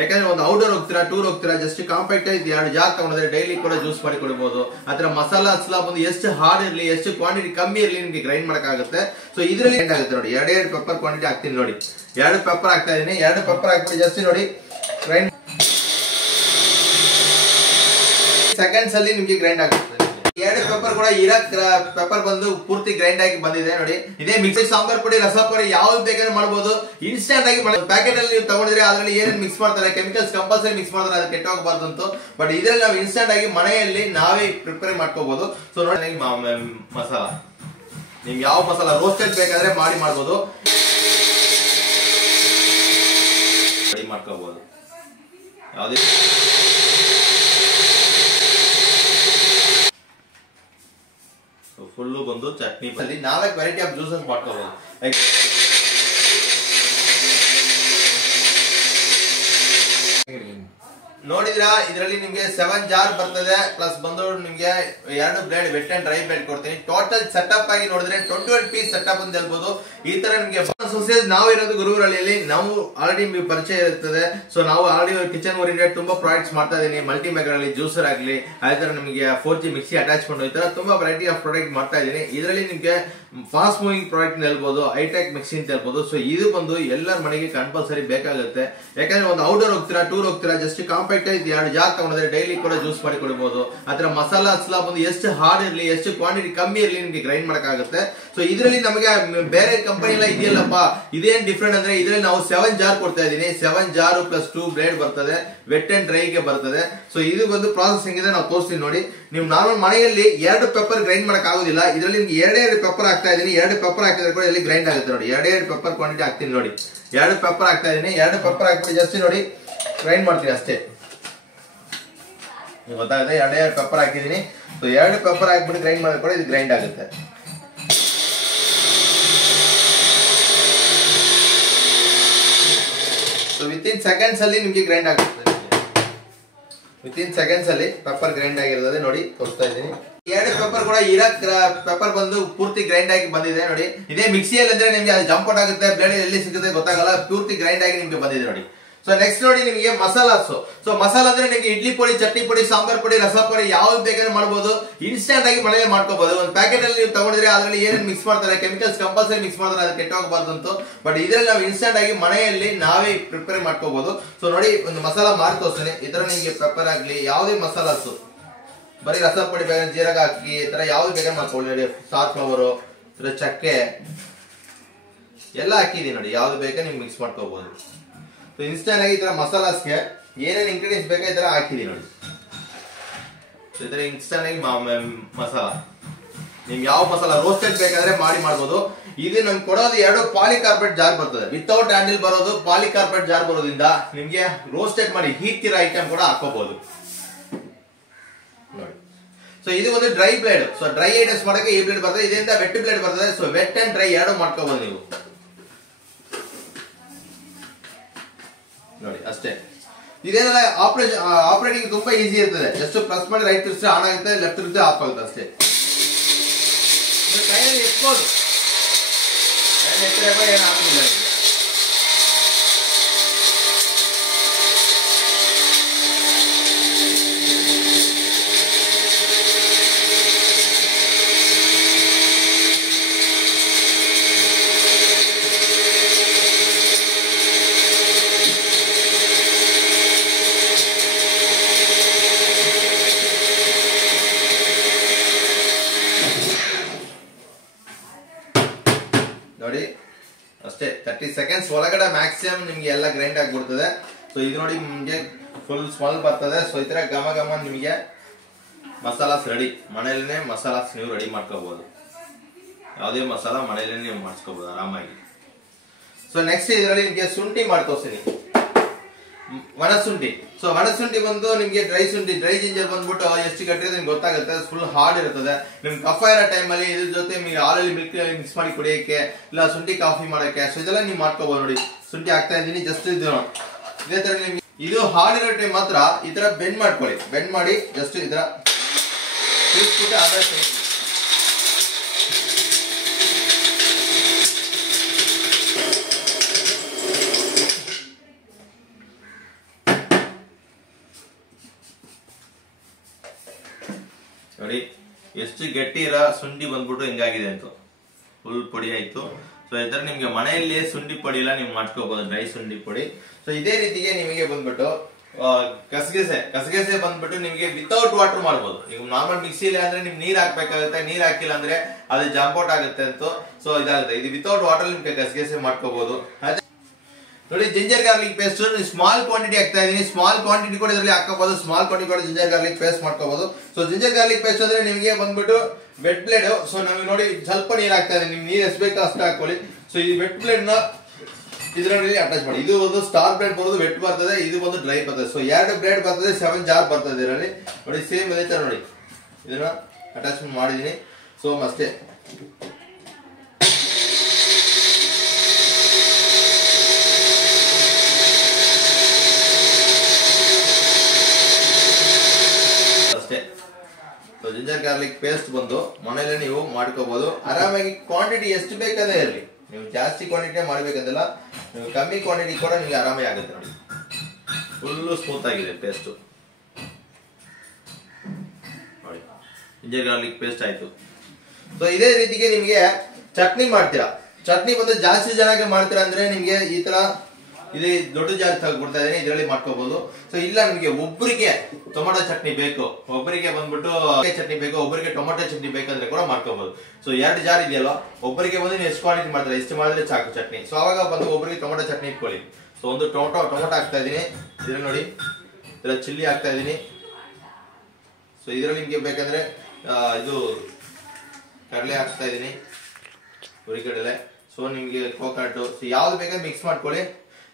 ಯಾಕಂದ್ರೆ ಒಂದು ಔಟ್ಡೋರ್ ಹೋಗ್ತೀರಾ, ಟೂರ್ ಹೋಗ್ತೀರಾ, ಜಸ್ಟ್ ಕಾಂಪ್ಯಾಕ್ಟ್ ಆಗಿ 2 ಜಾರ್ ತಗೊಂಡ್ರೆ ಡೈಲಿ ಕೂಡ ಜ್ಯೂಸ್ ಮಾಡಿ ಕೊಡಬಹುದು. ಅದರ ಮಸಾಲಾ ಸ್ಲಾಬ್ ಒಂದು ಎಷ್ಟು ಹಾರ್ಡ್ ಇರಲಿ, ಎಷ್ಟು ಕ್ವಾಂಟಿಟಿ ಕಮ್ಮಿ ಇರಲಿ ನಿಮ್ಗೆ ಗ್ರೈಂಡ್ ಮಾಡಕ್ಕಾಗುತ್ತೆ. ಸೊ ಇದರಲ್ಲಿ ಆಗುತ್ತೆ ನೋಡಿ, 2 ಪೆಪ್ಪರ್ ಕ್ವಾಂಟಿಟಿ ಹಾಕ್ತೀನಿ ನೋಡಿ. 2 ಪೆಪ್ಪರ್ ಹಾಕ್ತಾ ಇದೀನಿ. 2 ಪೆಪ್ಪರ್ ಹಾಕ್ಬಿಟ್ಟು ಜಸ್ಟ್ ನೋಡಿ ಗ್ರೈಂಡ್ ಸೆಕೆಂಡ್ಸ್ ಅಲ್ಲಿ ನಿಮ್ಗೆ ಗ್ರೈಂಡ್ ಆಗುತ್ತೆ. 2 ಪೆಪ್ಪರ್ ಕೂಡ ಪೆಪ್ಪರ್ ಬಂದು ಪೂರ್ತಿ ಗ್ರೈಂಡ್ ಆಗಿ ಬಂದಿದೆ ನೋಡಿ. ಇದೇ ಮಿಕ್ಸಿ ಸಾಂಬಾರ್ ಪುಡಿ, ರಸ ಪುಡಿ ಯಾವ್ದು ಬೇಕಾದ್ರೆ ಮಾಡಬಹುದು. ಇನ್ಸ್ಟೆಂಟ್ ಆಗಿ ಪ್ಯಾಕೆಟ್ ಅಲ್ಲಿ ನೀವು ತಗೊಂಡಿದ್ರೆ ಅದ್ರಲ್ಲಿ ಏನೇನು ಮಿಕ್ಸ್ ಮಾಡ್ತಾರೆ, ಕೆಮಿಕಲ್ಸ್ ಕಂಪಲ್ಸರಿ ಮಿಕ್ಸ್ ಮಾಡ್ತಾರೆ, ಅದು ಕೆಟ್ಟ ಹೋಗಬಾರ್ದು ಅಂತ. ಬಟ್ ಇದ್ರಲ್ಲಿ ನಾವು ಇನ್ಸ್ಟೆಂಟ್ ಆಗಿ ಮನೆಯಲ್ಲಿ ನಾವೇ ಪ್ರಿಪೇರ್ ಮಾಡ್ಕೋಬಹುದು. ಸೊ ನೋಡಿ ಮಸಾಲಾ, ನಿಮ್ಗೆ ಯಾವ ಮಸಾಲಾ ರೋಸ್ಟೆಡ್ ಬೇಕಾದ್ರೆ ಮಾಡಬಹುದು, ರೆಡಿ ಮಾಡ್ಕೋಬಹುದು. ಯಾವುದೇ ಫುಲ್ಲು ಬಂದು ಚಟ್ನಿ ಅಲ್ಲಿ 4 ವೆರೈಟಿ ಆಫ್ ಜ್ಯೂಸಸ್ ಮಾಡ್ಕೋಬಹುದು. ನೋಡಿದ್ರಾ, ಇದರಲ್ಲಿ ನಿಮ್ಗೆ 7 ಜಾರ್ ಬರ್ತದೆ. ಪ್ಲಸ್ ಬಂದು ನಿಮ್ಗೆ 2 blade vet and dry blade ಕೊಡ್ತೀನಿ. ಟೋಟಲ್ ಸೆಟಪ್ ಆಗಿ ನೋಡಿದ್ರೆ 21 ಪೀಸ್ ಸೆಟಪ್ ಅಂತ ಹೇಳ್ಬೋದು. ಈ ತರ ನಿಮ್ಗೆ ಸೊಸೈಸ್ ನಾವು ಇರೋದು ಗುರುವರಹಳ್ಳಿಯಲ್ಲಿ, ನಾವು ಆಲ್ರೆಡಿ ನಿಮ್ಗೆ ಪರಿಚಯ ಇರ್ತದೆ. ಸೊ ನಾವು ಆಲ್ರೆಡಿ ಕಿಚನ್ ಓರಿಯೆಂಟೆಡ್ ತುಂಬಾ ಪ್ರಾಡಕ್ಟ್ಸ್ ಮಾಡ್ತಾ ಇದೀನಿ. ಮಲ್ಟಿ ಮೇಕರ್ ಅಲ್ಲಿ, ಜ್ಯೂಸರ್ ಆಗಲಿ, ಅದೇ ತರ ನಿಮಗೆ 4G ಮಿಕ್ಸಿ ಅಟ್ಯಾಚ್ಮೆಂಟ್, ಈ ತರ ತುಂಬಾ ವೆರೈಟಿ ಆಫ್ ಪ್ರಾಡಕ್ಟ್ ಮಾಡ್ತಾ ಇದೀನಿ. ಇದರಲ್ಲಿ ನಿಮ್ಗೆ ಫಾಸ್ಟ್ ಮೂವಿಂಗ್ ಪ್ರಾಡಕ್ಟ್ ಹೇಳ್ಬೋದು, ಹೈಟೆಕ್ ಮಿಕ್ಸಿ ಅಂತ ಹೇಳ್ಬೋದು. ಸೊ ಇದು ಬಂದು ಎಲ್ಲರ ಮನೆಗೆ ಕಂಪಲ್ಸರಿ ಬೇಕಾಗುತ್ತೆ. ಯಾಕಂದ್ರೆ ಒಂದು ಔಟ್ಡೋರ್ ಹೋಗ್ತೀರಾ, ಟೂರ್ ಹೋಗ್ತೀರಾ, ಜಸ್ಟ್ ಕಾಂಪ್ಯಾಕ್ಟ್ ಆಗಿ 2 ಜಾರ್ ತಗೊಂಡ್ರೆ ಡೈಲಿ ಕೂಡ ಜ್ಯೂಸ್ ಮಾಡಿ ಕೊಡಬಹುದು. ಅದರ ಮಸಾಲಾ ಸ್ಲಾಬ್ ಒಂದು ಎಷ್ಟು ಹಾರ್ಡ್ ಇರಲಿ, ಎಷ್ಟು ಕ್ವಾಂಟಿಟಿ ಕಮ್ಮಿ ಇರಲಿ ನಿಮ್ಗೆ ಗ್ರೈಂಡ್ ಮಾಡಕ್ಕಾಗುತ್ತೆ. ಸೊ ಇದರಲ್ಲಿ ನಮಗೆ ಬೇರೆ ಕಂಪನಿ ಎಲ್ಲ ಇದೆಯಲ್ಲಪ್ಪ, ಇದೇನ್ ಡಿಫ್ರೆಂಟ್ ಅಂದ್ರೆ ಇದರಲ್ಲಿ ನಾವು 7 ಜಾರ್ ಕೊಡ್ತಾ ಇದೀನಿ. 7 ಜಾರ್ ಪ್ಲಸ್ 2 ಬ್ಲೇಡ್ ಬರ್ತದೆ, ವೆಟ್ ಅಂಡ್ ಡ್ರೈ ಗೆ ಬರ್ತದೆ. ಸೊ ಇದು ಬಂದು ಪ್ರಾಸೆಸಿಂಗ್ ಇದೆ, ನಾವು ತೋರಿಸ್ತೀನಿ ನೋಡಿ. ನೀವು ನಾರ್ಮಲ್ ಮನೆಯಲ್ಲಿ 2 ಪೆಪ್ಪರ್ ಗ್ರೈಂಡ್ ಮಾಡಕ್ ಆಗೋದಿಲ್ಲ. ಇದರಲ್ಲಿ ನಿಮ್ಗೆ 2 ಪೆಪ್ಪರ್ ಹಾಕ್ತಾ ಇದೀನಿ. 2 ಪೆಪ್ಪರ್ ಹಾಕಿದ್ರೆ ಕೂಡ ಇಲ್ಲಿ ಗ್ರೈಂಡ್ ಆಗುತ್ತೆ ನೋಡಿ. 2 ಪೆಪ್ಪರ್ ಕ್ವಾಂಟಿಟಿ ಹಾಕ್ತೀನಿ ನೋಡಿ. 2 ಪೆಪ್ಪರ್ ಹಾಕ್ತಾ ಇದೀನಿ. 2 ಪೆಪ್ಪರ್ ಹಾಕ್ಬಿಟ್ಟು ಜಸ್ಟ್ ನೋಡಿ ಗ್ರೈಂಡ್ ಮಾಡ್ತೀನಿ ಅಷ್ಟೇ. ಗೊತ್ತಾಗುತ್ತೆ, 2 ಪೆಪ್ಪರ್ ಹಾಕಿದೀನಿ. ಸೊ 2 ಪೆಪ್ಪರ್ ಹಾಕ್ಬಿಟ್ಟು ಗ್ರೈಂಡ್ ಮಾಡಿದ್ರೆ ಕೂಡ ಇದು ಗ್ರೈಂಡ್ ಆಗುತ್ತೆ. ಸೊ ವಿತಿನ್ ಸೆಕೆಂಡ್ಸ್ ಅಲ್ಲಿ ನಿಮ್ಗೆ ಗ್ರೈಂಡ್ ಆಗುತ್ತೆ. ವಿತಿನ್ ಸೆಕೆಂಡ್ಸ್ ಅಲ್ಲಿ ಪೆಪ್ಪರ್ ಗ್ರೈಂಡ್ ಆಗಿರೋದೇ ನೋಡಿ, ತೋರಿಸ್ತಾ ಇದ್ದೀನಿ. 2 ಪೆಪ್ಪರ್ ಕೂಡ ಪೆಪ್ಪರ್ ಬಂದು ಪೂರ್ತಿ ಗ್ರೈಂಡ್ ಆಗಿ ಬಂದಿದೆ ನೋಡಿ. ಇದೇ ಮಿಕ್ಸಿಯಲ್ಲಿ ಅಂದ್ರೆ ನಿಮ್ಗೆ ಅದು ಜಂಪ್ ಔಟ್ ಆಗುತ್ತೆ, ಬ್ಲೇಡ್ ಎಲ್ಲಿ ಸಿಗುತ್ತೆ ಗೊತ್ತಾಗಲ್ಲ, ಪೂರ್ತಿ ಗ್ರೈಂಡ್ ಆಗಿ ನಿಮ್ಗೆ ಬಂದಿದೆ ನೋಡಿ. ಸೊ ನೆಕ್ಸ್ಟ್ ನೋಡಿ ನಿಮಗೆ ಮಸಾಲಾಸ್. ಸೊ ಮಸಾಲಾ ಅಂದ್ರೆ ನಿಮಗೆ ಇಡ್ಲಿ ಪುಡಿ, ಚಟ್ನಿ ಪುಡಿ, ಸಾಂಬಾರ್ ಪುಡಿ, ರಸ ಪುಡಿ ಯಾವ್ದು ಬೇಕಾದ್ರೆ ಮಾಡಬಹುದು. ಇನ್ಸ್ಟೆಂಟ್ ಆಗಿ ಮನೆಯಲ್ಲೇ ಮಾಡ್ಕೋಬಹುದು. ಒಂದು ಪ್ಯಾಕೆಟ್ ಅಲ್ಲಿ ನೀವು ತಗೊಂಡ್ರೆ ಅದ್ರಲ್ಲಿ ಏನೇನು ಮಿಕ್ಸ್ ಮಾಡ್ತಾರೆ, ಕೆಮಿಕಲ್ಸ್ ಕಂಪಲ್ಸರಿ ಮಿಕ್ಸ್ ಮಾಡ್ತಾರೆ, ಅದು ಕೆಟ್ಟ ಹೋಗಬಾರ್ದು ಅಂತ. ಬಟ್ ಇದ್ರಲ್ಲಿ ನಾವು ಇನ್ಸ್ಟೆಂಟ್ ಆಗಿ ಮನೆಯಲ್ಲಿ ನಾವೇ ಪ್ರಿಪೇರ್ ಮಾಡ್ಕೋಬಹುದು. ಸೊ ನೋಡಿ, ಒಂದು ಮಸಾಲಾ ಮಾಡಿ ತೋರಿಸ್ತೀನಿ. ಇದರ ನಿಮಗೆ ಪೆಪ್ಪರ್ ಆಗ್ಲಿ, ಯಾವುದೇ ಮಸಾಲಾಸ್, ಬರೀ ರಸ ಪುಡಿ ಬೇಕಾದ್ರೆ ಜೀರಗ ಹಾಕಿ, ಈ ತರ ಯಾವ್ದು ಬೇಕಾದ್ರೆ ಮಾಡ್ಕೊಳ್ಳಿ. ಸ್ಟಾರ್ ಫ್ಲವರ್, ಚಕ್ಕೆ ಎಲ್ಲ ಹಾಕಿದೀನಿ ನೋಡಿ. ಯಾವ್ದು ಬೇಕಾದ್ರೆ ನಿಮ್ಗೆ ಮಿಕ್ಸ್ ಮಾಡ್ಕೋಬಹುದು. ಇನ್ಸ್ಟೆಂಟ್ ಆಗಿ ಈ ತರ ಮಸಾಲಾಸ್ಗೆ ಏನೇನು ಇಂಗ್ರೀಡಿಯೆಂಟ್ಸ್ ಬೇಕಾ ಈ ತರ ಹಾಕಿದೀನಿ ನೋಡಿ. ಈ ತರ ಇನ್ಸ್ಟೆಂಟ್ ಆಗಿ ಮಸಾಲಾ, ನಿಮ್ಗೆ ಯಾವ ಮಸಾಲಾ ರೋಸ್ಟೆಡ್ ಬೇಕಾದ್ರೆ ಮಾಡಬಹುದು. ಇದು ನಮ್ಗೆ ಕೊಡೋದು 2 ಪಾಲಿಕಾರ್ಬೆಟ್ ಜಾರ್ ಬರ್ತದೆ. ವಿತೌಟ್ ಹ್ಯಾಂಡಲ್ ಬರೋದು ಪಾಲಿಕಾರ್ಬೆಟ್ ಜಾರ್ ಬರೋದ್ರಿಂದ ನಿಮ್ಗೆ ರೋಸ್ಟೆಡ್ ಮಾಡಿ ಹೀಟ್ ಇರೋ ಐಟಮ್ ಕೂಡ ಹಾಕೋಬಹುದು ನೋಡಿ. ಸೊ ಇದು ಒಂದು dry blade. So dry items ಮಾಡಕ್ಕೆ ಈ ಬ್ಲೇಡ್ ಬರ್ತದೆ. ಇದರಿಂದ ವೆಟ್ ಬ್ಲೇಡ್ ಬರ್ತದೆ. ಸೊ ವೆಟ್ ಅಂಡ್ ಡ್ರೈ 2 ಮಾಡ್ಕೋಬಹುದು ನೀವು ನೋಡಿ ಅಷ್ಟೇ. ಇದೇನೆಲ್ಲ ಆಪರೇಟಿಂಗ್ ತುಂಬಾ ಈಸಿ ಇರ್ತದೆ. ಜಸ್ಟ್ ಪ್ರೆಸ್ ಮಾಡಿ ರೈಟ್ ತಿರ್ಸಿದ್ರೆ ಆನ್ ಆಗುತ್ತೆ, ಲೆಫ್ಟ್ ತಿರ್ಸಿದ್ರೆ ಆಫ್ ಆಗುತ್ತೆ ಅಷ್ಟೇ. ಕೈಯಲ್ಲಿ ಎತ್ಬೋದು, ಏನಾಗುದಿಲ್ಲ. ನೋಡಿ ಅಷ್ಟೇ, 30 ಸೆಕೆಂಡ್ಸ್ ಒಳಗಡೆ ಮ್ಯಾಕ್ಸಿಮಮ್ ನಿಮ್ಗೆ ಎಲ್ಲ ಗ್ರೈಂಡ್ ಆಗಿಬಿಡ್ತದೆ. ಸೊ ಇದು ನೋಡಿ ನಿಮ್ಗೆ ಫುಲ್ ಸ್ಮೆಲ್ ಬರ್ತದೆ. ಸೊ ಈ ತರ ಘಮ ಘಮ ನಿಮ್ಗೆ ಮಸಾಲಾಸ್ ರೆಡಿ. ಮನೆಯಲ್ಲೇ ಮಸಾಲಾಸ್ ನೀವು ರೆಡಿ ಮಾಡ್ಕೋಬಹುದು. ಯಾವುದೇ ಮಸಾಲಾ ಮನೆಯಲ್ಲೇ ನೀವು ಮಾಡಿಸ್ಕೋಬಹುದು ಆರಾಮಾಗಿ. ಸೊ ನೆಕ್ಸ್ಟ್ ಇದರಲ್ಲಿ ನಿಮ್ಗೆ ಶುಂಠಿ ಮಾಡಿ ತೋರಿಸ್ತೀನಿ. ಒಣಶುಂಠಿ. ಸೊ ಒಣಶುಂಠಿ ಬಂದು ನಿಮ್ಗೆ ಡ್ರೈ ಶುಂಠಿ, ಡ್ರೈ ಜಿಂಜರ್ ಬಂದ್ಬಿಟ್ಟು ಎಷ್ಟು ಕಟ್ಟಿದ್ರೆ ನಿಮ್ಗೆ ಗೊತ್ತಾಗುತ್ತೆ. ಫುಲ್ ಹಾರ್ಡ್ ಇರ್ತದೆ. ನಿಮ್ಗೆ ಕಫ ಇರೋ ಟೈಮ್ ಅಲ್ಲಿ ಇದ್ರ ಜೊತೆ ನೀವು ಹಾಲಲ್ಲಿ ಮಿಲ್ಕ್ ಮಿಕ್ಸ್ ಮಾಡಿ ಕುಡಿಯಕ್ಕೆ, ಇಲ್ಲ ಶುಂಠಿ ಕಾಫಿ ಮಾಡಕ್ಕೆ, ಸೊ ಇದೆಲ್ಲ ನೀವು ಮಾಡ್ಕೋಬಹುದು ನೋಡಿ. ಶುಂಠಿ ಹಾಕ್ತಾ ಇದ್ದೀನಿ ಜಸ್ಟ್ ಇದು. ಇದೇ ತರ ನಿಮ್ಗೆ ಇದು ಹಾರ್ಡ್ ಇರೋ ಟೈಮ್ ಮಾತ್ರ ಈ ತರ ಬೆಂಡ್ ಮಾಡ್ಕೊಳ್ಳಿ. ಬೆಂಡ್ ಮಾಡಿ ಜಸ್ಟ್ ಈ ತರ ತಿರ್ಸ್ಬಿಟ್ಟು ಆಮೇಲೆ ನೋಡಿ ಎಷ್ಟು ಗಟ್ಟಿ ಇರೋ ಶುಂಠಿ ಬಂದ್ಬಿಟ್ಟು ಹಿಂಗಾಗಿದೆ ಅಂತ ಫುಲ್ ಪುಡಿ ಆಯ್ತು. ಸೊ ಈ ತರ ನಿಮ್ಗೆ ಮನೆಯಲ್ಲಿ ಶುಂಠಿ ಪುಡಿ ಎಲ್ಲ ನೀವು ಮಾಡ್ಕೋಬಹುದು, ಡ್ರೈ ಶುಂಠಿ ಪುಡಿ. ಸೊ ಇದೇ ರೀತಿಗೆ ನಿಮಗೆ ಬಂದ್ಬಿಟ್ಟು ಕಸಗಸೆ ಬಂದ್ಬಿಟ್ಟು ನಿಮ್ಗೆ ವಿತೌಟ್ ವಾಟರ್ ಮಾಡ್ಬೋದು. ಈಗ ನಾರ್ಮಲ್ ಮಿಕ್ಸಿಲಿ ಅಂದ್ರೆ ನಿಮ್ಗೆ ನೀರ್ ಹಾಕ್ಬೇಕಾಗುತ್ತೆ, ನೀರ್ ಹಾಕಿಲ್ಲ ಅಂದ್ರೆ ಅದು ಜಂಪೌಟ್ ಆಗುತ್ತೆ ಅಂತ. ಸೊ ಇದಾಗುತ್ತೆ. ಇದು ವಿತೌಟ್ ವಾಟರ್ ನಿಮ್ಗೆ ಕಸಗಸೆ ಮಾಡ್ಕೋಬಹುದು. ನೋಡಿ ginger garlic paste small quantity ಹಾಕ್ತಾ ಇದೀನಿ. ಸ್ಮಾಲ್ ಕ್ವಾಂಟಿಟಿ ಕೂಡ ಇದರಲ್ಲಿ ಹಾಕೋಬಹುದು, ಸ್ಮಾಲ್ ಕ್ವಾಂಟಿಟಿ ಕೂಡ ಜಿಂಜರ್ ಗಾರ್ಲಿಕ್ ಪೇಸ್ಟ್ ಮಾಡ್ಕೋಬಹುದು. ಸೊ ಜಿಂಜರ್ ಗಾರ್ಲಿಕ್ ಪೇಸ್ಟ್ ಅಂದ್ರೆ ನಿಮಗೆ ಬಂದ್ಬಿಟ್ಟು ವೆಟ್ ಬ್ಲೇಡ್. ಸೊ ನಮಗೆ ನೋಡಿ ಸ್ವಲ್ಪ ನೀರ್ ಹಾಕ್ತಾ ಇದೀನಿ, ನಿಮ್ಗೆ ನೀರ್ ಎಷ್ಟು ಬೇಕೋ ಅಷ್ಟು ಹಾಕೊಳ್ಳಿ. ಸೊ ಈ ವೆಟ್ ಬ್ಲೇಡ್ ನ ಇದರಲ್ಲಿ ಅಟ್ಯಾಚ್ ಮಾಡಿ. ಇದು ಒಂದು ಸ್ಟಾರ್ ಬ್ಲೇಡ್ ಬರೋದು ವೆಟ್ ಬರ್ತದೆ, ಇದು ಒಂದು ಡ್ರೈ ಬರ್ತದೆ. ಸೊ 2 ಬ್ಲೇಡ್ ಬರ್ತದೆ, 7 ಜಾರ್ ಬರ್ತದೆ ಇದರಲ್ಲಿ. ನೋಡಿ ಸೇಮ್ ಇದೇ ತರ ನೋಡಿ ಇದನ್ನ ಅಟ್ಯಾಚ್ಮೆಂಟ್ ಮಾಡಿದೀನಿ. ಸೊ ಅಷ್ಟೇ. ಜಿಂಜರ್ ಗಾರ್ಲಿಕ್ ಪೇಸ್ಟ್ ಬಂದು ಮನೇಲಿ ನೀವು ಮಾಡ್ಕೋಬಹುದು ಆರಾಮಾಗಿ. ಕ್ವಾಂಟಿಟಿ ಎಷ್ಟು ಬೇಕಾದ್ರೆ ಇರಲಿ, ನೀವು ಜಾಸ್ತಿ ಕ್ವಾಂಟಿಟಿ ಮಾಡ್ಬೇಕಂತಲ್ಲ, ನೀವು ಕಮ್ಮಿ ಕ್ವಾಂಟಿಟಿ ಕೂಡ ನಿಮ್ಗೆ ಆರಾಮಾಗಿ ಆಗುತ್ತೆ. ನೋಡಿ ಫುಲ್ಲು ಸ್ಮೂತ್ ಆಗಿದೆ ಪೇಸ್ಟ್. ನೋಡಿ ಜಿಂಜರ್ ಗಾರ್ಲಿಕ್ ಪೇಸ್ಟ್ ಆಯ್ತು. ಸೊ ಇದೇ ರೀತಿಗೆ ನಿಮ್ಗೆ ಚಟ್ನಿ ಮಾಡ್ತೀರಾ. ಚಟ್ನಿ ಬಂದು ಜಾಸ್ತಿ ಜನಕ್ಕೆ ಮಾಡ್ತೀರಾ ಅಂದ್ರೆ ನಿಮ್ಗೆ ಈ ತರ ಇಲ್ಲಿ ದೊಡ್ಡ ಜಾರ್ ತಗೊಳ್ತಾ ಇದೀನಿ, ಇದರಲ್ಲಿ ಮಾಡ್ಕೋಬಹುದು. ಸೊ ಇಲ್ಲ ನಿಮ್ಗೆ ಒಬ್ಬರಿಗೆ ಟೊಮೊಟೊ ಚಟ್ನಿ ಬೇಕು, ಒಬ್ಬರಿಗೆ ಬಂದ್ಬಿಟ್ಟು ಚಟ್ನಿ ಬೇಕು, ಒಬ್ಬರಿಗೆ ಟೊಮೊಟೊ ಚಟ್ನಿ ಬೇಕಂದ್ರೆ ಕೂಡ ಮಾಡ್ಕೋಬಹುದು. ಸೊ 2 ಜಾರ್ ಇದೆಯಲ್ವಾ, ಒಬ್ಬರಿಗೆ ಬಂದು ನೀವು ಎಷ್ಟು ಕ್ವಾಂಟಿಟಿ ಮಾಡ್ತಾರೆ ಇಷ್ಟು ಮಾಡಿದ್ರೆ ಸಾಕು ಚಟ್ನಿ. ಸೊ ಅವಾಗ ಬಂದು ಒಬ್ಬರಿಗೆ ಟೊಮೊಟೊ ಚಟ್ನಿ ಇಟ್ಕೊಳ್ಳಿ. ಸೊ ಒಂದು ಟೊಮೊಟೊ ಹಾಕ್ತಾ ಇದೀನಿ, ಇದ್ರಲ್ಲಿ ನೋಡಿ ಇದರ ಚಿಲ್ಲಿ ಹಾಕ್ತಾ ಇದೀನಿ. ಸೊ ಇದರಲ್ಲಿ ನಿಮ್ಗೆ ಬೇಕಂದ್ರೆ ಇದು ಕಡಲೆ ಹಾಕ್ತಾ ಇದೀನಿ, ಹುರಿಗಡಲೆ. ಸೊ ನಿಮ್ಗೆ ಕೋಕೋನಟ್, ಸೊ ಯಾವ್ದು ಬೇಕಾದ್ರೆ ಮಿಕ್ಸ್ ಮಾಡ್ಕೊಳ್ಳಿ.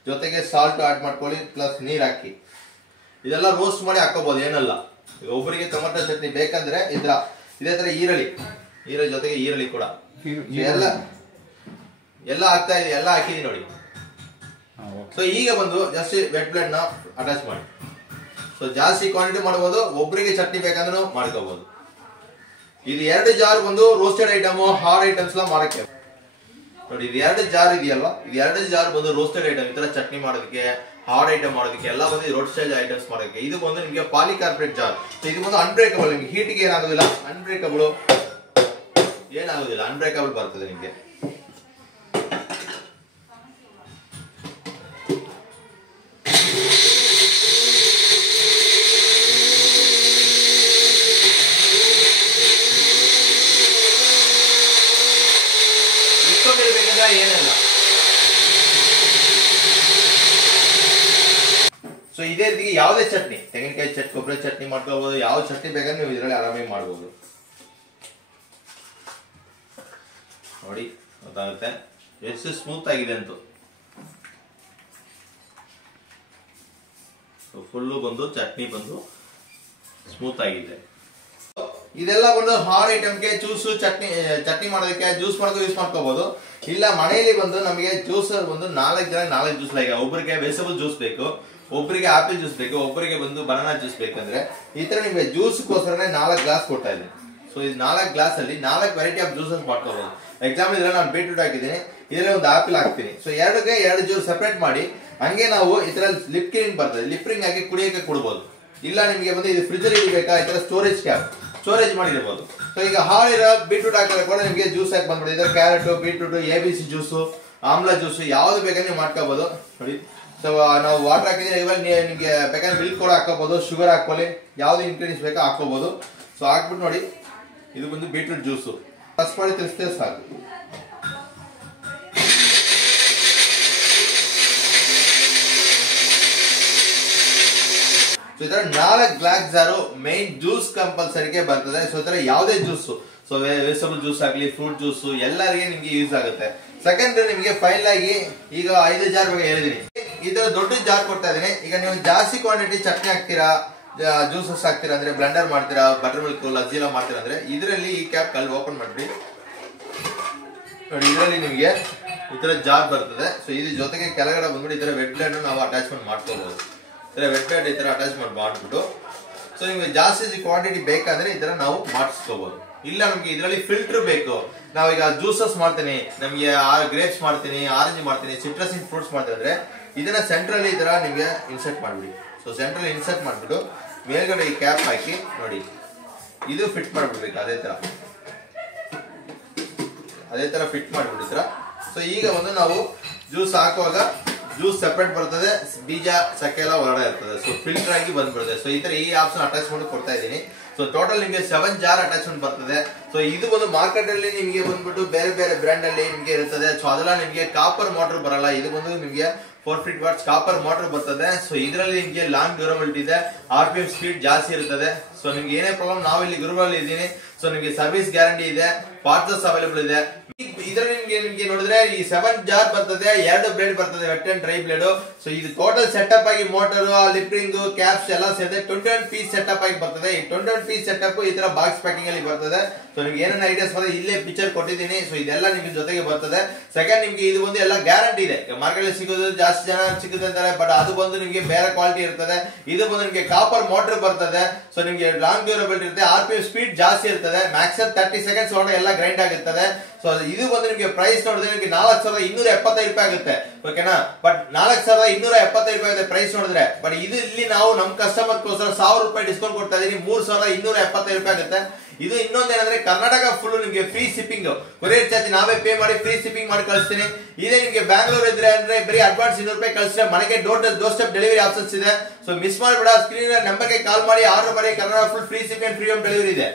ಜೊತೆಗೆ ಸಾಲ್ಟ್ ಆಡ್ ಮಾಡ್ಕೊಳ್ಳಿ, ಪ್ಲಸ್ ನೀರ್ ಹಾಕಿ ಇದೆಲ್ಲ ರೋಸ್ಟ್ ಮಾಡಿ ಹಾಕೋಬಹುದು, ಏನಲ್ಲ. ಈಗ ಒಬ್ಬರಿಗೆ ಟೊಮೊಟೊ ಚಟ್ನಿ ಬೇಕಂದ್ರೆ ಇದೇ ತರ ಈರುಳ್ಳಿ ಜೊತೆಗೆ ಈರುಳ್ಳಿ ಕೂಡ ಎಲ್ಲ ಹಾಕ್ತಾ ಇದೀನಿ, ಎಲ್ಲ ಹಾಕಿದೀನಿ ನೋಡಿ. ಸೊ ಈಗ ಬಂದು ಜಸ್ಟ್ ವೆಟ್ ಬ್ಲೇಡ್ ನ ಅಟ್ಯಾಚ್ ಮಾಡಿ. ಸೊ ಜಾಸ್ತಿ ಕ್ವಾಂಟಿಟಿ ಮಾಡಬಹುದು, ಒಬ್ಬರಿಗೆ ಚಟ್ನಿ ಬೇಕಂದ್ರೂ ಮಾಡ್ಕೋಬಹುದು. ಇದು 2 ಜಾರ್ ಬಂದು ರೋಸ್ಟೆಡ್ ಐಟಮ್, ಹಾರ್ಡ್ ಐಟಮ್ಸ್ ಎಲ್ಲ ಮಾಡಕ್ಕೆ ನೋಡಿ. ಇದು 2 ಜಾರ್ ಇದೆಯಲ್ವಾ, ಇದು 2 ಜಾರ್ ಬಂದು ರೋಸ್ಟೆಡ್ ಐಟಮ್, ಈ ತರ ಚಟ್ನಿ ಮಾಡೋದಕ್ಕೆ, ಹಾರ್ಡ್ ಐಟಮ್ ಮಾಡೋದಕ್ಕೆ ಎಲ್ಲ ಬಂದು ರೋಸ್ಟೆಡ್ ಐಟಮ್ಸ್ ಮಾಡೋದಕ್ಕೆ. ಇದು ಬಂದು ನಿಮಗೆ ಪಾಲಿಕಾರ್ಬನೇಟ್ ಜಾರ್. ಸೊ ಇದು ಬಂದು ಅನ್ಬ್ರೇಕಬಲ್, ನಿಮ್ಗೆ ಹೀಟ್ಗೆ ಏನಾಗೋದಿಲ್ಲ, ಅನ್ಬ್ರೇಕಬಲ್ ಏನಾಗೋದಿಲ್ಲ, ಅನ್ಬ್ರೇಕಬಲ್ ಬರ್ತದೆ ನಿಮ್ಗೆ. ಏನಿಲ್ಲ. ಸೊ ಇದೇ ರೀತಿ ಯಾವುದೇ ಚಟ್ನಿ, ತೆಂಗಿನಕಾಯಿ ಚಟ್ನಿ, ಕೊಬ್ಬರಿ ಚಟ್ನಿ ಮಾಡ್ಕೋಬಹುದು, ಯಾವ ಚಟ್ನಿ ಬೇಕಾದ್ರೆ ನೀವು ಇದರಲ್ಲಿ ಆರಾಮಾಗಿ ಮಾಡಬಹುದು. ನೋಡಿ ಗೊತ್ತಾಗುತ್ತೆ ಎಷ್ಟು ಸ್ಮೂತ್ ಆಗಿದೆ ಅಂತ. ಫುಲ್ಲು ಬಂದು ಚಟ್ನಿ ಬಂದು ಸ್ಮೂತ್ ಆಗಿದೆ. ಇದೆಲ್ಲ ಬಂದು ಹಾರ್ಡ್ ಐಟಮ್ಗೆ ಜ್ಯೂಸು ಚಟ್ನಿ ಮಾಡೋದಕ್ಕೆ ಜ್ಯೂಸ್ ಮಾಡೋದು ಯೂಸ್ ಮಾಡ್ಕೋಬಹುದು. ಇಲ್ಲ ಮನೆಯಲ್ಲಿ ಬಂದು ನಮಗೆ ಜ್ಯೂಸ್ ಬಂದು 4 ಜನ 4 ಜ್ಯೂಸ್ ಲೈಕ್, ಒಬ್ಬರಿಗೆ ವೆಜಿಟೇಬಲ್ ಜ್ಯೂಸ್ ಬೇಕು, ಒಬ್ಬರಿಗೆ ಆಪಲ್ ಜ್ಯೂಸ್ ಬೇಕು, ಒಬ್ಬರಿಗೆ ಬಂದು ಬನಾನಾ ಜ್ಯೂಸ್ ಬೇಕಂದ್ರೆ ಈ ತರ ನಿಮಗೆ ಜ್ಯೂಸ್ಗೋಸ್ಕರನೇ 4 ಗ್ಲಾಸ್ ಕೊಡ್ತಾ ಇದ್ದೀನಿ. ಸೊ ಇದು 4 ಗ್ಲಾಸ್ ಅಲ್ಲಿ 4 ವೆರೈಟಿ ಆಫ್ ಜ್ಯೂಸಸ್ ಮಾಡ್ಕೋಬಹುದು. ಎಕ್ಸಾಂಪಲ್ ಇದ್ರಲ್ಲಿ ನಾನು ಬೀಟ್ರೂಟ್ ಹಾಕಿದ್ದೀನಿ, ಇದರಲ್ಲಿ ಒಂದು ಆಪಲ್ ಹಾಕ್ತೀನಿ. ಸೊ 2 ಜ್ಯೂಸ್ ಸೆಪರೇಟ್ ಮಾಡಿ ಹಂಗೆ ನಾವು ಇದರಲ್ಲಿ ಲಿಪ್ ಕ್ಲೀನ್ ಬರ್ತದೆ, ಲಿಪ್ ರಿಂಗ್ ಹಾಕಿ ಕುಡಿಯೋಕೆ ಕೊಡ್ಬೋದು. ಇಲ್ಲ ನಿಮಗೆ ಬಂದು ಇದು ಫ್ರಿಜ್ ಅಲ್ಲಿ ಇಡಬೇಕಾ, ಈ ತರ ಸ್ಟೋರೇಜ್ ಮಾಡಿರ್ಬೋದು. ಸೊ ಈಗ ಹಾಲಿರೋ ಬೀಟ್ರೂಟ್ ಹಾಕಿದ್ರೆ ಕೂಡ ನಿಮಗೆ ಜ್ಯೂಸ್ ಹಾಕಿ ಬಂದ್ಬಿಡಿ. ಇದರ ಕ್ಯಾರೆಟ್, ಬೀಟ್ರೂಟ್, ABC ಜ್ಯೂಸು, ಆಮ್ಲ ಜ್ಯೂಸು ಯಾವ್ದು ಬೇಕಾದ್ರೆ ನೀವು ಮಾಡ್ಕೋಬಹುದು ನೋಡಿ. ಸೊ ನಾವು ವಾಟರ್ ಹಾಕಿದ್ರೆ ಇವಾಗ ನಿಮ್ಗೆ ಬೇಕಾದ್ರೆ ಮಿಲ್ಕ್ ಕೂಡ ಹಾಕೋಬಹುದು, ಶುಗರ್ ಹಾಕೊಳ್ಳಿ, ಯಾವ್ದು ಇಂಗ್ರೀಡಿಯೆಂಟ್ಸ್ ಬೇಕೋ ಹಾಕೋಬಹುದು. ಸೊ ಹಾಕ್ಬಿಟ್ಟು ನೋಡಿ ಇದು ಬಂದು ಬೀಟ್ರೂಟ್ ಜ್ಯೂಸು ಫಸ್ಟ್ ಮಾಡಿ ತಿಳಿಸ್ತೇವೆ ಸಾಕು. ಸೊ ಈ ತರ 4 ಗ್ಲಾಸ್ ಜಾರು ಮೈನ್ ಜ್ಯೂಸ್ ಕಂಪಲ್ಸರಿಗೆ ಬರ್ತದೆ. ಸೊ ಈ ತರ ಯಾವುದೇ ಜ್ಯೂಸ್, ಸೊ ವೆಜಿಟೇಬಲ್ ಜ್ಯೂಸ್ ಆಗ್ಲಿ, ಫ್ರೂಟ್ ಜ್ಯೂಸ್ ಎಲ್ಲರಿಗೆ ನಿಮ್ಗೆ ಯೂಸ್ ಆಗುತ್ತೆ. ಸೆಕೆಂಡ್ ನಿಮ್ಗೆ ಫೈನಲ್ ಆಗಿ ಈಗ 5 ಜಾರ್ ಬಗ್ಗೆ ಹೇಳಿದೀನಿ. ಈ ತರ ದೊಡ್ಡ ಜಾರ್ ಕೊಡ್ತಾ ಇದೀನಿ. ಈಗ ನೀವು ಜಾಸ್ತಿ ಕ್ವಾಂಟಿಟಿ ಚಟ್ನಿ ಹಾಕ್ತೀರಾ, ಜ್ಯೂಸಸ್ ಹಾಕ್ತೀರಾ ಅಂದ್ರೆ, ಬ್ಲೆಂಡರ್ ಮಾಡ್ತೀರಾ, ಬಟರ್ ಮಿಲ್ಕ್, ಲಸ್ಸಿಲ ಮಾಡ್ತೀರಾ ಅಂದ್ರೆ ಇದರಲ್ಲಿ ಈ ಕ್ಯಾಪ್ ಕಲ್ ಓಪನ್ ಮಾಡ್ಬಿಡಿ ನೋಡಿ. ಇದರಲ್ಲಿ ನಿಮ್ಗೆ ಈ ತರ ಜಾರ್ ಬರ್ತದೆ. ಸೊ ಇದ್ರ ಜೊತೆಗೆ ಕೆಳಗಡೆ ಬಂದ್ಬಿಟ್ಟು ಈ ತರ ವೆಟ್ ಬ್ಲೇಡ್ ನಾವು ಅಟ್ಯಾಚ್ಮೆಂಟ್ ಮಾಡ್ಕೋಬಹುದು. ವೆಟ್ ಬ್ಲೇಡ್ ಈ ತರ ಅಟ್ಯಾಚ್ಮೆಂಟ್ ಮಾಡ್ಬಿಟ್ಟು ಸೊ ನಿಮ್ಗೆ ಜಾಸ್ತಿ ಕ್ವಾಂಟಿಟಿ ಬೇಕಾದ್ರೆ ಈ ತರ ನಾವು ಮಾಡಿಸ್ಕೋಬಹುದು. ಇಲ್ಲ ನಮ್ಗೆ ಇದರಲ್ಲಿ ಫಿಲ್ಟರ್ ಬೇಕು, ನಾವೀಗ ಜ್ಯೂಸಸ್ ಮಾಡ್ತೀನಿ, ನಮ್ಗೆ ಗ್ರೇಪ್ಸ್ ಮಾಡ್ತೀನಿ, ಆರೆಂಜ್ ಮಾಡ್ತೀನಿ, ಸಿಟ್ರಸ್ ಫ್ರೂಟ್ಸ್ ಮಾಡ್ತೀನಿ ಅಂದ್ರೆ ಇದನ್ನ ಸೆಂಟ್ರಲ್ಲಿ ಈ ತರ ನಿಮ್ಗೆ ಇನ್ಸರ್ಟ್ ಮಾಡ್ಬಿಡಿ. ಸೊ ಸೆಂಟ್ರಲ್ಲಿ ಇನ್ಸರ್ಟ್ ಮಾಡ್ಬಿಟ್ಟು ಮೇಲ್ಗಡೆ ಈ ಕ್ಯಾಪ್ ಹಾಕಿ ನೋಡಿ, ಇದು ಫಿಟ್ ಮಾಡ್ಬಿಡ್ಬೇಕು ಅದೇ ತರ ಫಿಟ್ ಮಾಡ್ಬಿಡ್ತೀರಾ. ಸೊ ಈಗ ಒಂದು ನಾವು ಜ್ಯೂಸ್ ಹಾಕುವಾಗ ಜ್ಯೂಸ್ ಸೆಪರೇಟ್ ಬರ್ತದೆ, ಬೀಜ ಚಕ್ಕೆ ಎಲ್ಲ ಹೊರಗಡೆ ಇರ್ತದೆ. ಸೊ ಫಿಲ್ಟರ್ ಆಗಿ ಬಂದ್ಬಿಡುತ್ತೆ. ಸೊ ಈ ತರ ಈ ಆಪ್ಷನ್ ಅಟ್ಯಾಚ್ಮೆಂಟ್ ಕೊಡ್ತಾ ಇದ್ದೀನಿ. ಸೊ ಟೋಟಲ್ ನಿಮಗೆ 7 ಜಾರ್ ಅಟ್ಯಾಚ್ಮೆಂಟ್ ಬರ್ತದೆ. ಸೊ ಇದು ಒಂದು ಮಾರ್ಕೆಟ್ ಅಲ್ಲಿ ನಿಮಗೆ ಬಂದ್ಬಿಟ್ಟು ಬೇರೆ ಬೇರೆ ಬ್ರ್ಯಾಂಡ್ ಅಲ್ಲಿ ನಿಮಗೆ ಇರ್ತದೆ. ಸೊ ಅದೆಲ್ಲ ನಿಮಗೆ ಕಾಪರ್ ಮೋಟರ್ ಬರಲ್ಲ. ಇದು ಬಂದು ನಿಮಗೆ 450 ವಾಟ್ಸ್ ಕಾಪರ್ ಮೋಟರ್ ಬರ್ತದೆ. ಸೊ ಇದರಲ್ಲಿ ನಿಮಗೆ ಲಾಂಗ್ ಡ್ಯೂರಬಿಲಿಟಿ ಇದೆ, RPM ಸ್ಪೀಡ್ ಜಾಸ್ತಿ ಇರ್ತದೆ. ಸೊ ನಿಮ್ಗೆ ಏನೇ ಪ್ರಾಬ್ಲಮ್, ನಾವಿಲ್ಲಿ ಗುರುಗಳಲ್ಲಿ ಇದ್ದೀನಿ. ಸೊ ನಿಮಗೆ ಸರ್ವಿಸ್ ಗ್ಯಾರಂಟಿ ಇದೆ, ಪಾರ್ಟ್ಸ್ ಅವೈಲೇಬಲ್ ಇದೆ. ಇದರಲ್ಲಿ ನಿಮ್ಗೆ ನೋಡಿದ್ರೆ ಈ 7 ಜಾರ್ ಬರ್ತದೆ, 2 ಬ್ಲೇಡ್ ಬರ್ತದೆ, vet and dry blade. So ಇದು ಟೋಟಲ್ ಸೆಟಪ್ ಆಗಿ ಮೋಟರ್, ಲಿಪ್ರಿಂಗ್, ಕ್ಯಾಪ್ಸ್ ಎಲ್ಲ ಸೇರಿದೆ 21 ಪೀಸ್ ಸೆಟಪ್ ಆಗಿ ಬರ್ತದೆ. ಈ 21 ಪೀಸ್ ಸೆಟಪ್ ಈ ತರ ಬಾಕ್ಸ್ ಪ್ಯಾಕಿಂಗ್ ಅಲ್ಲಿ ಬರ್ತದೆ. ಸೊ ನಿಮ್ಗೆ ಏನೇನು ಐಡಿಯಾಸ್ ಬರ್ತದೆ ಇಲ್ಲೇ ಪಿಕ್ಚರ್ ಕೊಟ್ಟಿದ್ದೀನಿ. ಸೊ ಇದೆಲ್ಲ ನಿಮ್ಗೆ ಜೊತೆಗೆ ಬರ್ತದೆ. ಸೆಕೆಂಡ್, ನಿಮ್ಗೆ ಇದು ಒಂದು ಎಲ್ಲ ಗ್ಯಾರಂಟಿ ಇದೆ. ಮಾರ್ಕೆಟ್ ಅಲ್ಲಿ ಸಿಗೋದು ಜಾಸ್ತಿ ಜನ ಸಿಗುತ್ತೆ ಅಂತಾರೆ, ಬಟ್ ಅದು ಬಂದು ನಿಮ್ಗೆ ಬೇರೆ ಕ್ವಾಲಿಟಿ ಇರ್ತದೆ. ಇದು ಬಂದು ನಿಮ್ಗೆ ಕಾಪರ್ ಮೋಟರ್ ಬರ್ತದೆ. ಸೊ ನಿಮ್ಗೆ ಲಾಂಗ್ ಡ್ಯೂರಬಿಲಿಟಿ ಇರುತ್ತೆ, RPM ಸ್ಪೀಡ್ ಜಾಸ್ತಿ ಇರ್ತದೆ, ಮ್ಯಾಕ್ಸಿಮಮ್ 30 ಸೆಕೆಂಡ್ಸ್ ಒಳಗೆ ಎಲ್ಲ ಗ್ರೈಂಡ್ ಆಗುತ್ತದೆ. ಸೊ ಇದು ಬಂದು ನಿಮ್ಗೆ ಪ್ರೈಸ್ ನೋಡಿದ್ರೆ ನಿಮ್ಗೆ 4275 ರೂಪಾಯಿ ಆಗುತ್ತೆ. ಓಕೆನಾ, ಬಟ್ 4275 ರೂಪಾಯಿ ಆಗುತ್ತೆ ಪ್ರೈಸ್ ನೋಡಿದ್ರೆ. ಬಟ್ ಇದು ಇಲ್ಲಿ ನಾವು ನಮ್ ಕಸ್ಟಮರ್ ಗೋಸ್ಕರ 1000 ರೂಪಾಯಿ ಡಿಸ್ಕೌಂಟ್ ಕೊಡ್ತಾ ಇದೀನಿ, 3275 ರೂಪಾಯಿ ಆಗುತ್ತೆ. ಇದು ಇನ್ನೊಂದೇನಂದ್ರೆ ಕರ್ನಾಟಕ ಫುಲ್ ನಿಮ್ಗೆ ಫ್ರೀ ಶಿಪ್ಪಿಂಗ್, ಕೊರಿಯರ್ ಚಾರ್ಜ್ ನಾವೇ ಪೇ ಮಾಡಿ ಫ್ರೀ ಶಿಪ್ಪಿಂಗ್ ಮಾಡಿ ಕಳಿಸ್ತೀನಿ. ಇದೇ ನಿಮ್ಗೆ ಬ್ಯಾಂಗ್ಳೂರ್ ಇದ್ರೆ ಅಂದ್ರೆ ಬರೀ ಅಡ್ವಾನ್ಸ್ 200 ರೂಪಾಯಿ ಕಳಿಸಿದ್ರೆ ಮನೆಗೆ ಡೋರ್ ಸ್ಟೆಪ್ ಡೆಲಿವರಿ ಆಪ್ಷನ್ಸ್ ಇದೆ. ಸೊ ಮಿಸ್ ಮಾಡಬೇಡ, ಸ್ಕ್ರೀನ್ ನಂಬರ್ಗೆ ಕಾಲ್ ಮಾಡಿ ಆರ್ಡರ್ ಮಾಡಿ. Karnataka full free shipping, free home delivery ಇದೆ.